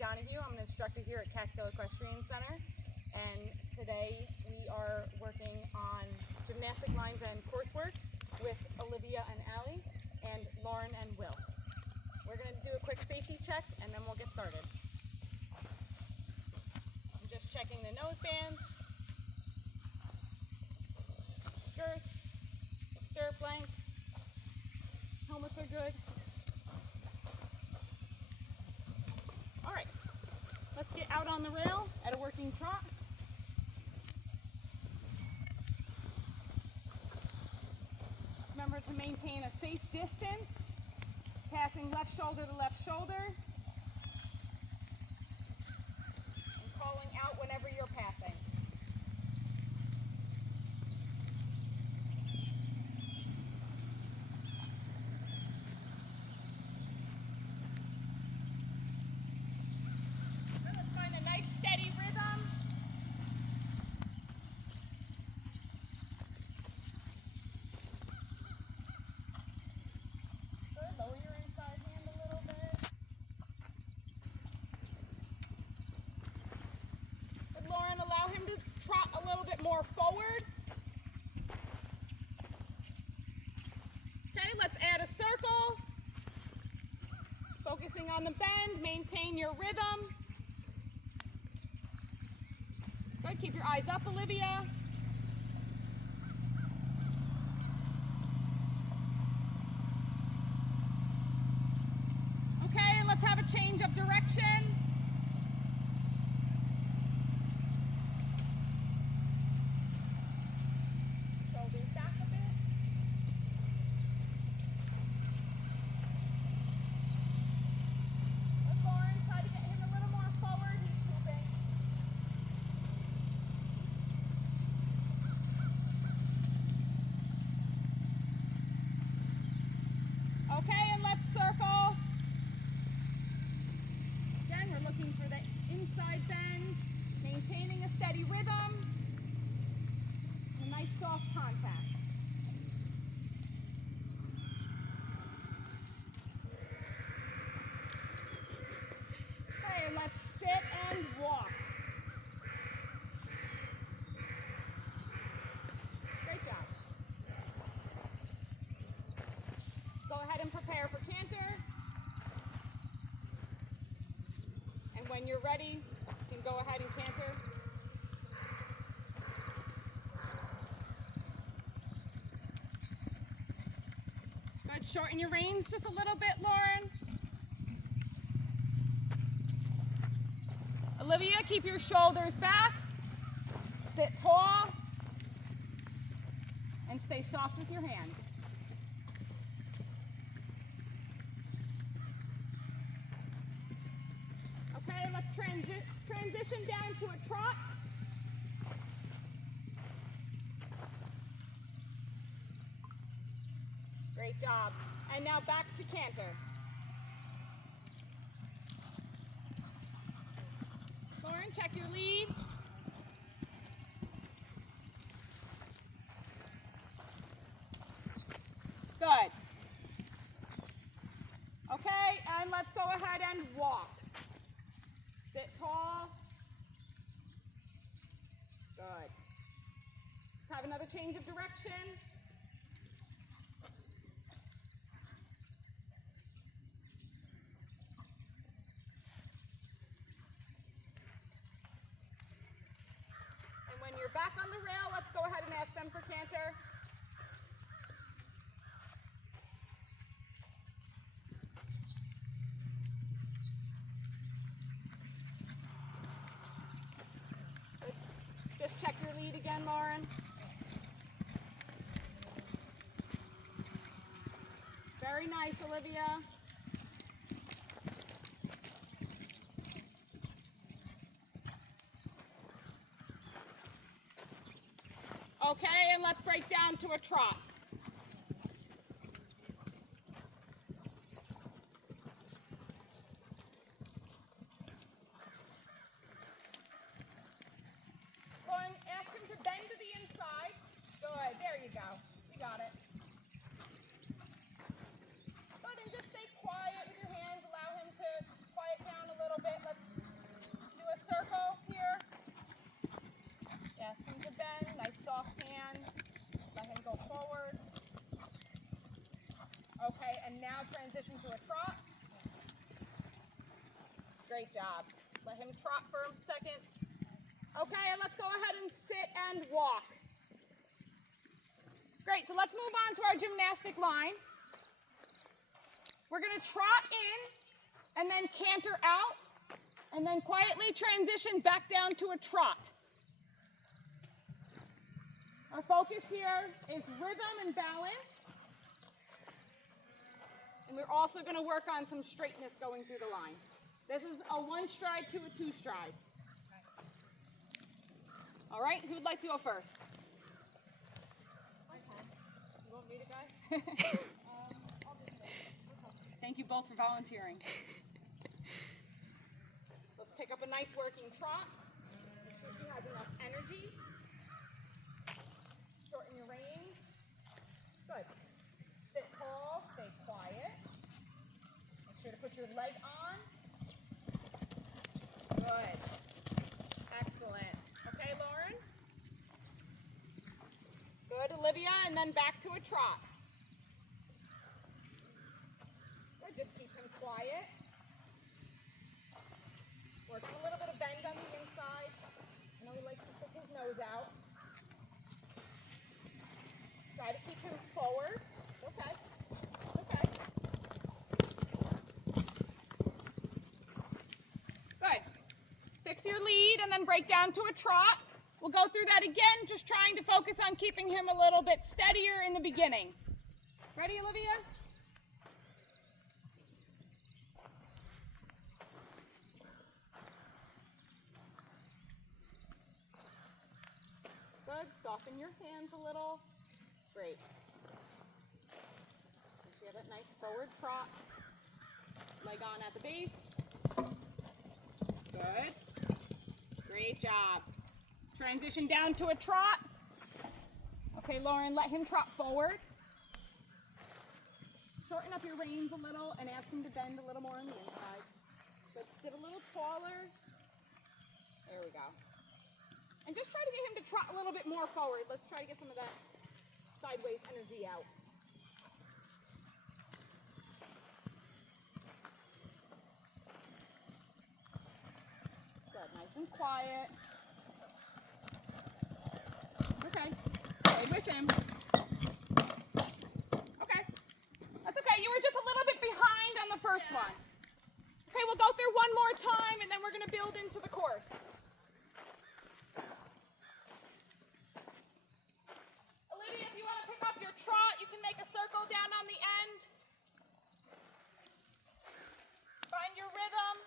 I'm an instructor here at Catskill Equestrian Center, and today we are working on gymnastic lines and coursework with Olivia and Allie and Lauren and Will. We're going to do a quick safety check and then we'll get started. I'm just checking the nose bands, girths, stirrup length, helmets are good. All right, let's get out on the rail at a working trot. Remember to maintain a safe distance, passing left shoulder to left shoulder, and calling out whenever you're passing. Let's find a nice steady rhythm. Lower your inside hand a little bit. Good, Lauren, allow him to trot a little bit more forward. Okay, let's add a circle. Focusing on the bend, maintain your rhythm. Good, keep your eyes up, Olivia. Okay, and let's have a change of direction. Shoulders back a bit. Good, Lauren, try to get him a little more forward. He's pooping. Okay, and let's circle. Again, we're looking for the inside bend, maintaining a steady rhythm, and a nice soft contact. Okay, and let's sit and walk. Great job. Go ahead and prepare for canter. And when you're ready, you can go ahead and canter. Good, shorten your reins just a little bit, Lauren. Olivia, keep your shoulders back. Sit tall. And stay soft with your hands. Okay, let's transition down to a trot. Great job. And now back to canter. Lauren, check your lead. Good. Okay, and let's go ahead and walk. Sit tall. Good. Have another change of direction. And when you're back on the rail, let's go ahead and ask them for canter. Just check your lead again, Lauren. Very nice, Olivia. Okay, and let's break down to a trot. Ask him to bend to the inside. Good, there you go. You got it. Good, and just stay quiet with your hands. Allow him to quiet down a little bit. Let's Great job. Let him trot for a second. Okay, and let's go ahead and sit and walk. Great, so let's move on to our gymnastic line. We're going to trot in and then canter out and then quietly transition back down to a trot. Our focus here is rhythm and balance. And we're also going to work on some straightness going through the line. This is a 1 stride to a 2 stride. All right, who'd like to go first? You want me to go? Thank you both for volunteering. Let's pick up a nice working trot. Make sure she has enough energy. Shorten your reins. Good. Sit tall, stay quiet. Make sure to put your leg on. Good. Excellent. Okay, Lauren? Good, Olivia, and then back to a trot. Good, just keep him quiet. Work on a little bit of bend on the inside. I know he likes to stick his nose out. Try to keep him forward. Okay. Okay. Good. Fix your lead and then break down to a trot. We'll go through that again, just trying to focus on keeping him a little bit steadier in the beginning. Ready, Olivia? Good. Soften your hands a little. Great. Make sure you have that nice forward trot. Leg on at the base. Good. Great job. Transition down to a trot. Okay, Lauren, let him trot forward. Shorten up your reins a little and ask him to bend a little more on the inside. Good. Sit a little taller. There we go. And just try to get him to trot a little bit more forward. Let's try to get some of that sideways energy out. Good, nice and quiet. Okay, stay with him. Okay, that's okay. You were just a little bit behind on the first one. Okay, we'll go through one more time and then we're going to build into the course. Olivia, if you want to pick up your trot, you can make a circle down on the end. Find your rhythm.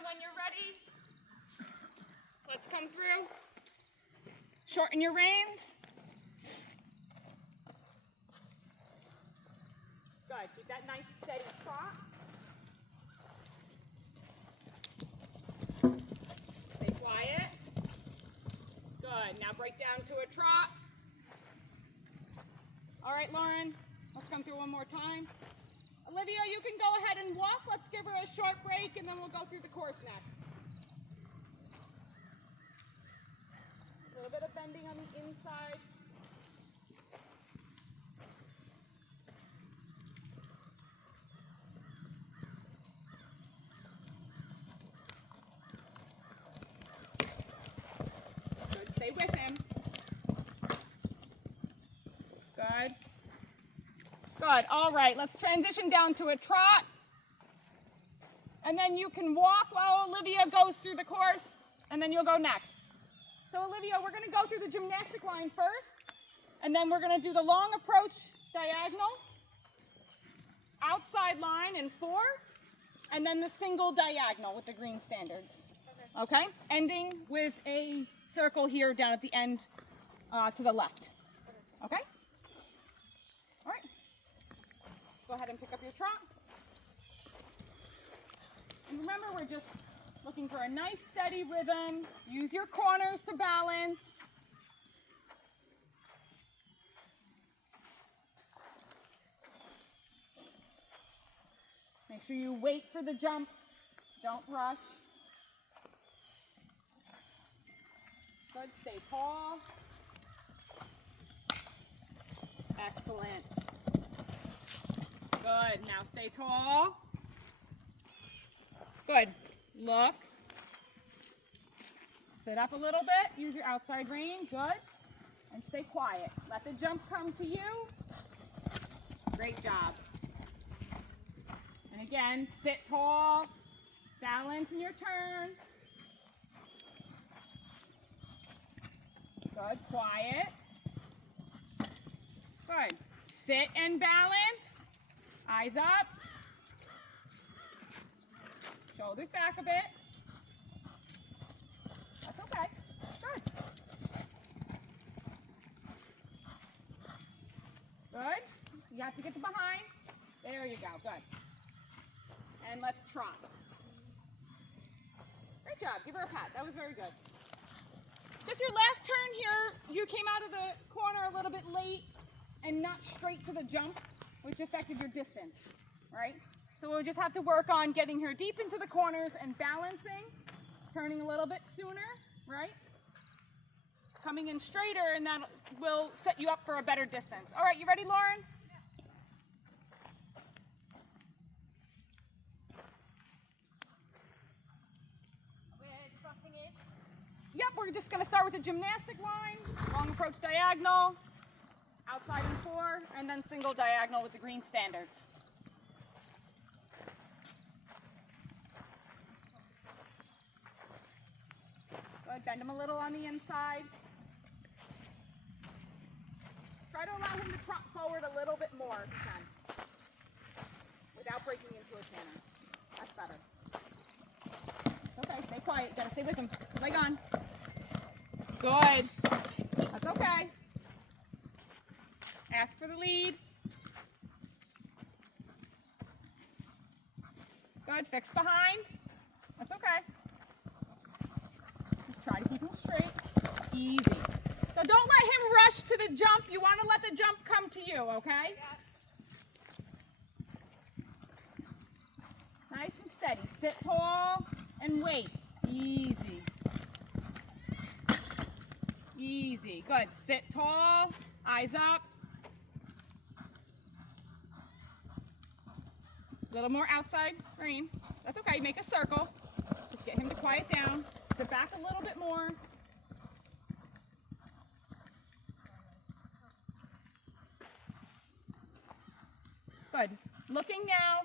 When you're ready, let's come through. Shorten your reins. Good. Keep that nice steady trot. Stay quiet. Good. Now break down to a trot. All right, Lauren, let's come through one more time. Olivia, you can go ahead and walk. Let's give her a short break and then we'll go through the course next. A little bit of bending on the inside. Good, stay with him. Good. Good, all right, let's transition down to a trot. And then you can walk while Olivia goes through the course, and then you'll go next. So Olivia, we're gonna go through the gymnastic line first, and then we're gonna do the long approach diagonal, outside line in 4, and then the single diagonal with the green standards. Okay? Ending with a circle here down at the end to the left. Okay? All right. Go ahead and pick up your trot. And remember, we're just looking for a nice steady rhythm. Use your corners to balance. Make sure you wait for the jumps. Don't rush. Good, stay tall. Excellent. Good, now stay tall. Good, look. Sit up a little bit, use your outside rein, good. And stay quiet. Let the jump come to you. Great job. And again, sit tall, balance in your turn. Good, quiet. Good. Sit and balance. Eyes up. Shoulders back a bit. That's okay. Good. Good. You have to get to behind. There you go. Good. And let's trot. Great job. Give her a pat. That was very good. Just your last turn here, you came out of the corner a little bit late and not straight to the jump, which affected your distance, right? So we'll just have to work on getting her deep into the corners and balancing, turning a little bit sooner, right? Coming in straighter, and that will set you up for a better distance. All right, you ready, Lauren? Yep, we're just going to start with the gymnastic line, long approach diagonal, outside and 4, and then single diagonal with the green standards. Good, bend him a little on the inside. Try to allow him to trot forward a little bit more if you can, without breaking into a canter. That's better. Okay, stay quiet. Gotta stay with him. Leg on. Good. That's okay. Ask for the lead. Good. Fix behind. That's okay. Just try to keep him straight. Easy. So don't let him rush to the jump. You want to let the jump come to you, okay? Yeah. Nice and steady. Sit tall and wait. Easy. Easy. Good. Sit tall. Eyes up. A little more outside rein. That's okay. Make a circle. Just get him to quiet down. Sit back a little bit more. Good. Looking now.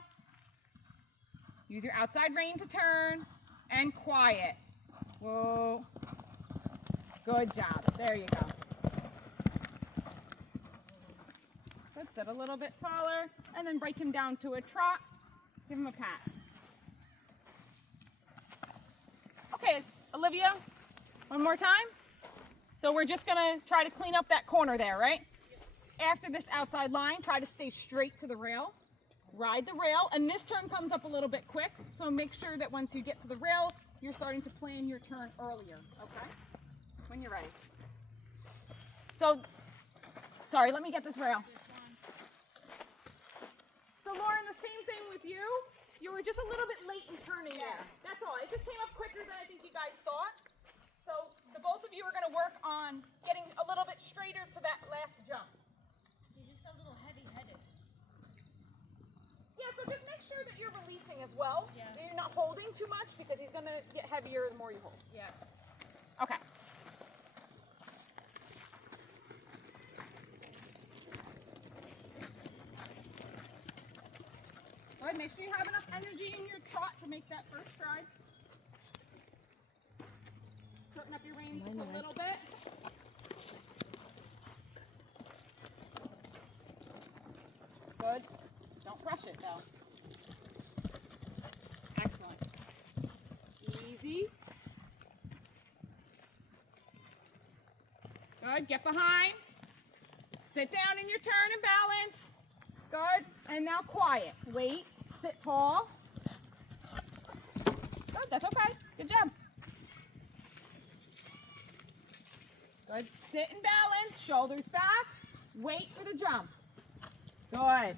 Use your outside rein to turn. And quiet. Whoa. Good job. There you go. Good. Sit a little bit taller. And then break him down to a trot. Give him a pat. Okay, Olivia, one more time. So we're just going to try to clean up that corner there, right? After this outside line, try to stay straight to the rail. Ride the rail, and this turn comes up a little bit quick, so make sure that once you get to the rail, you're starting to plan your turn earlier, okay? When you're ready. So, sorry, let me get this rail. So Lauren, the same thing with you. You were just a little bit late in turning there. That's all. It just came up quicker than I think you guys thought. So the both of you are going to work on getting a little bit straighter to that last jump. You just got a little heavy-headed. Yeah, so just make sure that you're releasing as well. Yeah. That you're not holding too much because he's going to get heavier the more you hold. Yeah. Okay. Go ahead, make sure you have enough energy in your trot to make that first stride. Shorten up your reins just a little bit. Good. Don't rush it though. Excellent. Easy. Good. Get behind. Sit down in your turn and balance. Good. And now quiet. Wait. Sit tall. shoulders back. Wait for the jump. Good.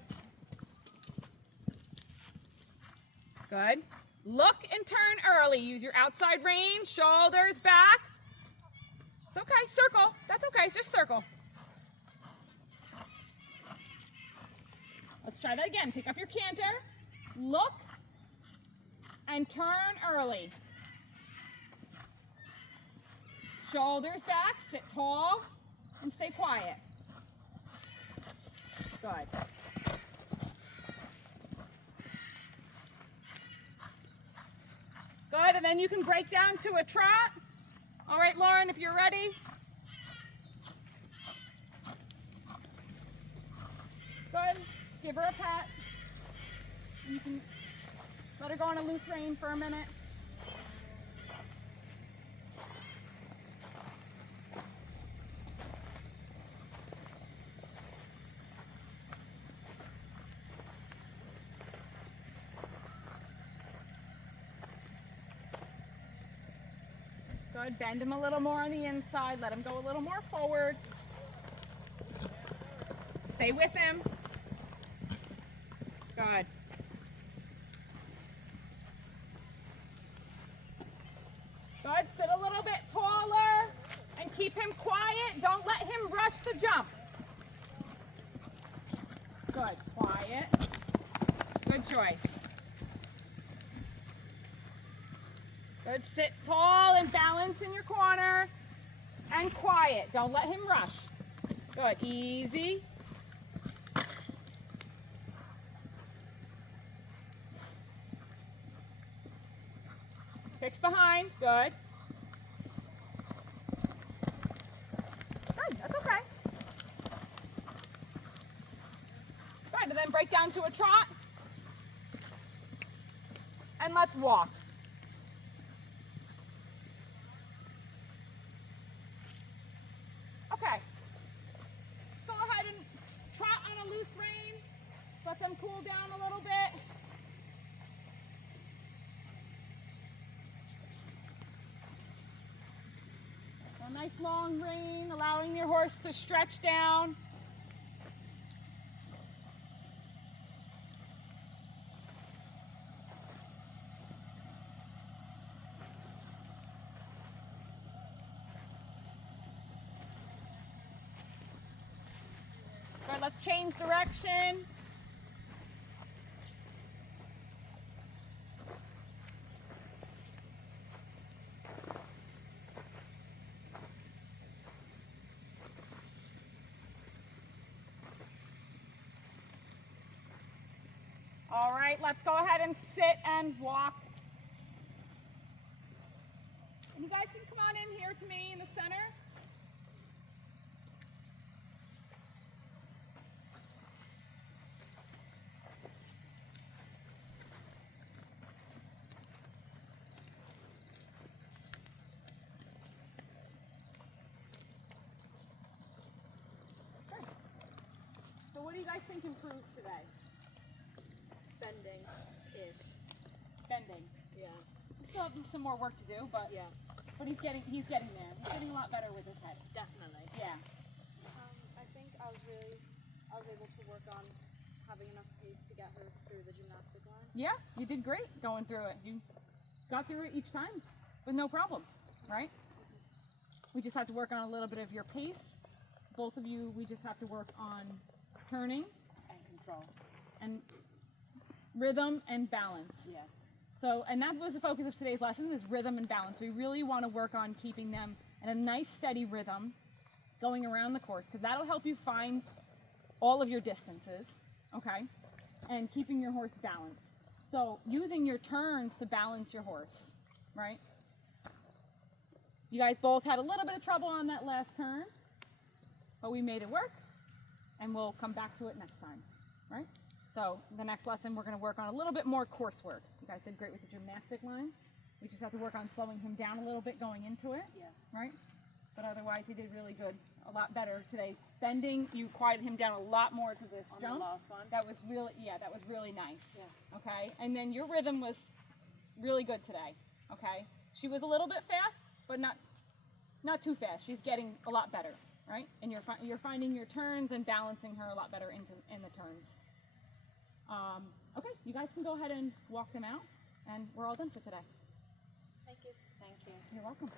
Good. Look and turn early. Use your outside range, shoulders back. It's okay, circle. That's okay, just circle. Let's try that again. Pick up your canter. Look and turn early. Shoulders back, sit tall, and stay quiet. Good. Good, and then you can break down to a trot. All right, Lauren, if you're ready. Good. Give her a pat. You can let her go on a loose rein for a minute. Good. Bend him a little more on the inside. Let him go a little more forward. Stay with him. Good. Good. Sit a little bit taller and keep him quiet. Don't let him rush the jump. Good. Quiet. Good choice. Good. Sit tall and balance in your corner. And quiet. Don't let him rush. Good. Easy. Kicks behind. Good. Good. That's okay. Good. And then break down to a trot. And let's walk. Okay. Go ahead and trot on a loose rein. Let them cool down a little bit. A nice long rein, allowing your horse to stretch down. Good, let's change direction. All right, let's go ahead and sit and walk. And you guys can come on in here to me in the center. Okay. So what do you guys think improved today? Bending-ish. Bending. Yeah. We still have some more work to do, but Yeah. but he's getting there. He's getting a lot better with his head. Definitely. Yeah. I think I was able to work on having enough pace to get her through the gymnastic line. Yeah, you did great going through it. You got through it each time with no problem, right? We just have to work on a little bit of your pace. Both of you, we just have to work on turning And control. and rhythm and balance. Yeah. So, and that was the focus of today's lesson, is rhythm and balance. We really want to work on keeping them in a nice steady rhythm going around the course, because that'll help you find all of your distances, okay? And keeping your horse balanced. So using your turns to balance your horse, right? You guys both had a little bit of trouble on that last turn, but we made it work, and we'll come back to it next time, right? So the next lesson, we're going to work on a little bit more coursework. You guys did great with the gymnastic line. We just have to work on slowing him down a little bit going into it, Yeah. right? But otherwise, he did really good, a lot better today. Bending, you quieted him down a lot more to this On jump. the last one. That was really, yeah, that was really nice. Yeah. Okay, and then your rhythm was really good today. Okay, she was a little bit fast, but not too fast. She's getting a lot better. right? And you're finding your turns and balancing her a lot better in the turns. Okay, you guys can go ahead and walk them out, and we're all done for today. Thank you. Thank you. You're welcome.